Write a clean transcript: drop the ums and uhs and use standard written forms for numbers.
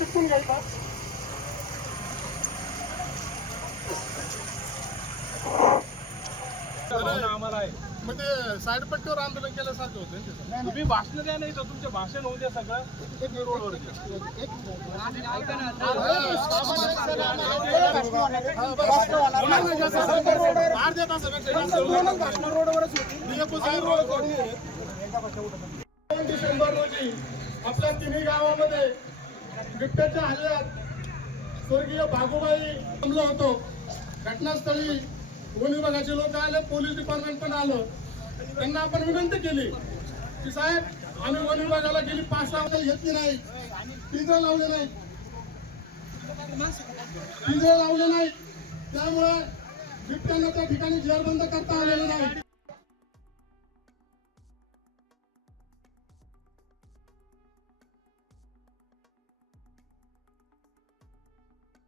चिटकून घ्यायचा. आम्हाला आहे मग ते साईड पट्टीवर आंदोलन केल्यासारखं होतं. तुम्ही भाषण द्या, नाही तर तुमचे भाषण होऊ द्या सगळं रोडवर. डिसेंबर रोजी आपल्या तिन्ही गावामध्ये बिबट्याच्या हल्ल्यात स्वर्गीय भागूबाई जमलो होतो. घटनास्थळी वन विभागाचे लोक आले, पोलीस डिपार्टमेंट पण आलं. त्यांना आपण विनंती केली की साहेब आम्ही वन विभागाला गेली 5-6 वर्ष घेतली नाही, पिंजरे लावले नाही, त्यामुळे बिबट्यांना त्या ठिकाणी जेरबंद करता आलेलं नाही.